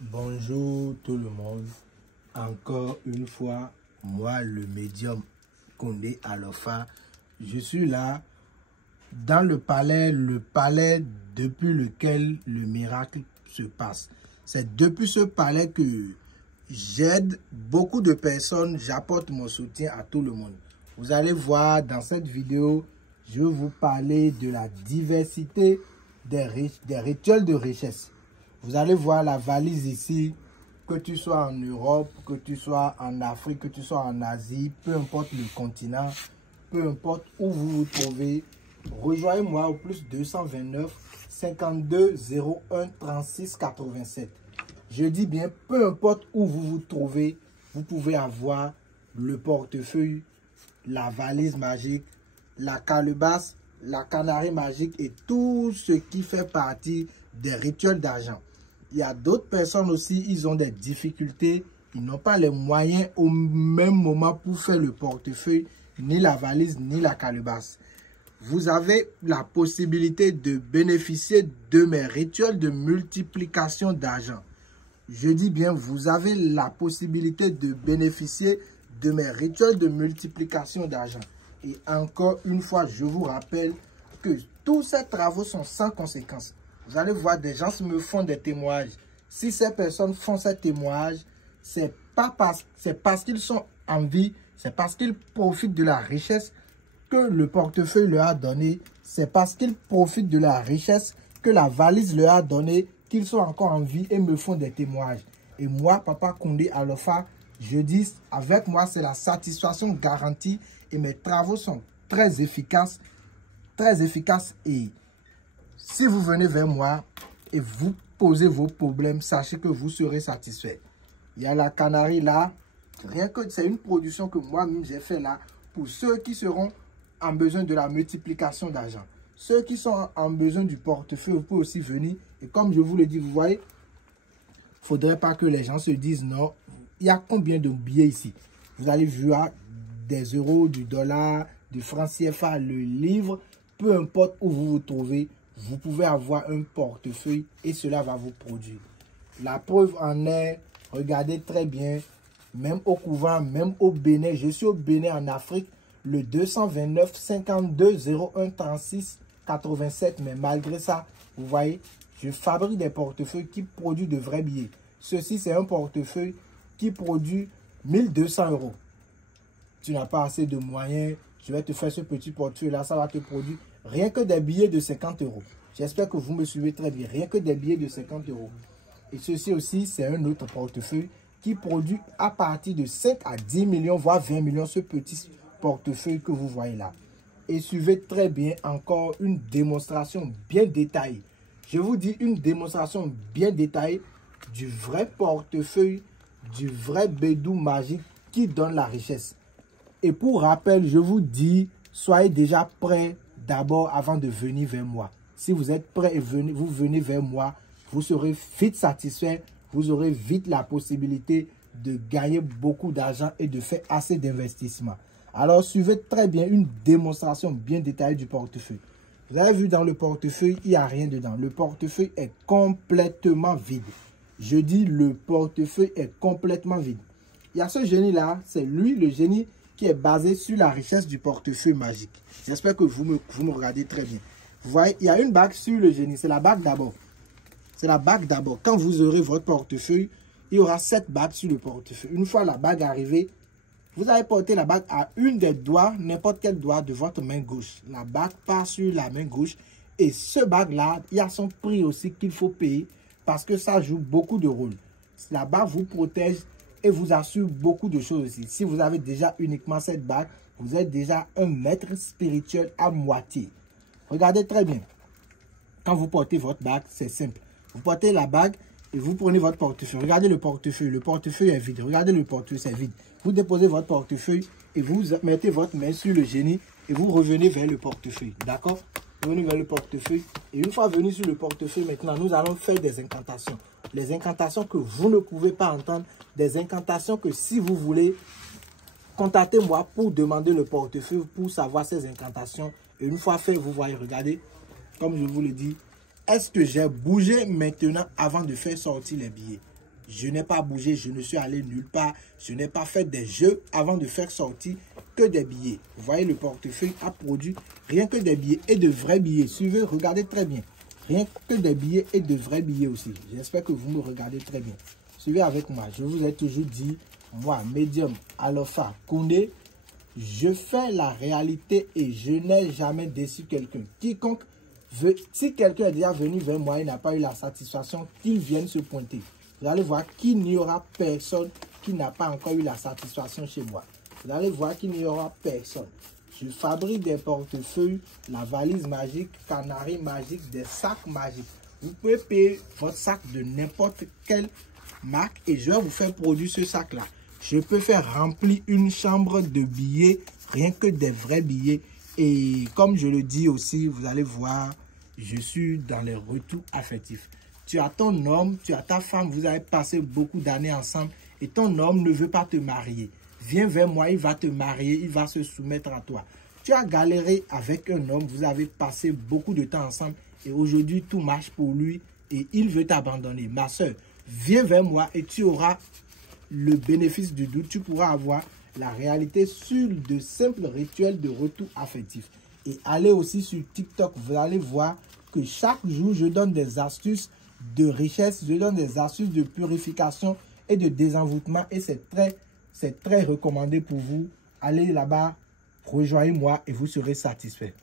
Bonjour tout le monde, encore une fois, moi le médium Condé Alofa, je suis là dans le palais depuis lequel le miracle se passe. C'est depuis ce palais que j'aide beaucoup de personnes, j'apporte mon soutien à tout le monde. Vous allez voir dans cette vidéo, je vais vous parler de la diversité des rituels de richesse. Vous allez voir la valise ici, que tu sois en Europe, que tu sois en Afrique, que tu sois en Asie, peu importe le continent, peu importe où vous vous trouvez, rejoignez-moi au plus 229 52 01 36 87. Je dis bien, peu importe où vous vous trouvez, vous pouvez avoir le portefeuille, la valise magique, la calebasse, la canarie magique et tout ce qui fait partie des rituels d'argent. Il y a d'autres personnes aussi, ils ont des difficultés, ils n'ont pas les moyens au même moment pour faire le portefeuille, ni la valise, ni la calebasse. Vous avez la possibilité de bénéficier de mes rituels de multiplication d'argent. Je dis bien, vous avez la possibilité de bénéficier de mes rituels de multiplication d'argent. Et encore une fois, je vous rappelle que tous ces travaux sont sans conséquence. Vous allez voir, des gens me font des témoignages. Si ces personnes font ces témoignages, c'est parce qu'ils sont en vie, c'est parce qu'ils profitent de la richesse que le portefeuille leur a donné. C'est parce qu'ils profitent de la richesse que la valise leur a donné qu'ils sont encore en vie et me font des témoignages. Et moi, Papa Condé Alofa, je dis, avec moi, c'est la satisfaction garantie et mes travaux sont très efficaces et si vous venez vers moi et vous posez vos problèmes, sachez que vous serez satisfait. Il y a la canarie là, rien que c'est une production que moi-même j'ai fait là pour ceux qui seront en besoin de la multiplication d'argent. Ceux qui sont en besoin du portefeuille, vous pouvez aussi venir. Et comme je vous le dis, vous voyez, il ne faudrait pas que les gens se disent non. Il y a combien de billets ici? Vous allez voir des euros, du dollar, du franc CFA, le livre, peu importe où vous vous trouvez, vous pouvez avoir un portefeuille et cela va vous produire. La preuve en est, regardez très bien, même au couvent, même au Bénin, je suis au Bénin en Afrique, le 229 52 01 36 87, mais malgré ça, vous voyez, je fabrique des portefeuilles qui produisent de vrais billets. Ceci, c'est un portefeuille qui produit 1200 euros. Tu n'as pas assez de moyens, je vais te faire ce petit portefeuille là, ça va te produire rien que des billets de 50 euros. J'espère que vous me suivez très bien, rien que des billets de 50 euros. Et ceci aussi, c'est un autre portefeuille qui produit à partir de 5 à 10 millions, voire 20 millions, ce petit portefeuille que vous voyez là. Et suivez très bien encore une démonstration bien détaillée. Je vous dis une démonstration bien détaillée du vrai portefeuille, du vrai bédou magique qui donne la richesse. Et pour rappel, je vous dis, soyez déjà prêts d'abord avant de venir vers moi. Si vous êtes prêts et vous venez vers moi, vous serez vite satisfait, vous aurez vite la possibilité de gagner beaucoup d'argent et de faire assez d'investissements. Alors, suivez très bien une démonstration bien détaillée du portefeuille. Vous avez vu dans le portefeuille, il n'y a rien dedans. Le portefeuille est complètement vide. Je dis le portefeuille est complètement vide. Il y a ce génie-là, c'est lui le génie qui est basé sur la richesse du portefeuille magique. J'espère que vous me regardez très bien. Vous voyez, il y a une bague sur le génie. C'est la bague d'abord. C'est la bague d'abord. Quand vous aurez votre portefeuille, il y aura 7 bagues sur le portefeuille. Une fois la bague arrivée, vous allez porter la bague à une des doigts, n'importe quel doigt de votre main gauche. La bague part sur la main gauche. Et ce bague-là, il y a son prix aussi qu'il faut payer parce que ça joue beaucoup de rôle. La bague vous protège et vous assure beaucoup de choses aussi. Si vous avez déjà uniquement cette bague, vous êtes déjà un maître spirituel à moitié. Regardez très bien. Quand vous portez votre bague, c'est simple. Vous portez la bague et vous prenez votre portefeuille. Regardez le portefeuille. Le portefeuille est vide. Regardez le portefeuille, c'est vide. Vous déposez votre portefeuille et vous mettez votre main sur le génie et vous revenez vers le portefeuille. D'accord? Vous venez vers le portefeuille. Et une fois venu sur le portefeuille, maintenant, nous allons faire des incantations. Les incantations que vous ne pouvez pas entendre. Des incantations que si vous voulez, contactez-moi pour demander le portefeuille, pour savoir ces incantations. Et une fois fait, vous voyez, regardez, comme je vous le dis, est-ce que j'ai bougé maintenant avant de faire sortir les billets? Je n'ai pas bougé, je ne suis allé nulle part. Je n'ai pas fait des jeux avant de faire sortir que des billets. Vous voyez, le portefeuille a produit rien que des billets et de vrais billets. Suivez, regardez très bien. Rien que des billets et de vrais billets aussi. J'espère que vous me regardez très bien. Suivez avec moi. Je vous ai toujours dit, moi, médium Alpha Condé, je fais la réalité et je n'ai jamais déçu quelqu'un. Quiconque veut, si quelqu'un est déjà venu vers moi et n'a pas eu la satisfaction, qu'il vienne se pointer. Vous allez voir qu'il n'y aura personne qui n'a pas encore eu la satisfaction chez moi. Vous allez voir qu'il n'y aura personne. Je fabrique des portefeuilles, la valise magique, canari magique, des sacs magiques. Vous pouvez payer votre sac de n'importe quelle marque et je vais vous faire produire ce sac-là. Je peux faire remplir une chambre de billets, rien que des vrais billets. Et comme je le dis aussi, vous allez voir, je suis dans les retours affectifs. Tu as ton homme, tu as ta femme, vous avez passé beaucoup d'années ensemble et ton homme ne veut pas te marier. Viens vers moi, il va te marier, il va se soumettre à toi. Tu as galéré avec un homme, vous avez passé beaucoup de temps ensemble et aujourd'hui tout marche pour lui et il veut t'abandonner. Ma soeur, viens vers moi et tu auras le bénéfice du doute. Tu pourras avoir la réalité sur de simples rituels de retour affectif. Et allez aussi sur TikTok, vous allez voir que chaque jour, je donne des astuces de richesse, je donne des astuces de purification et de désenvoûtement et c'est très recommandé pour vous. Allez là-bas, rejoignez-moi et vous serez satisfait.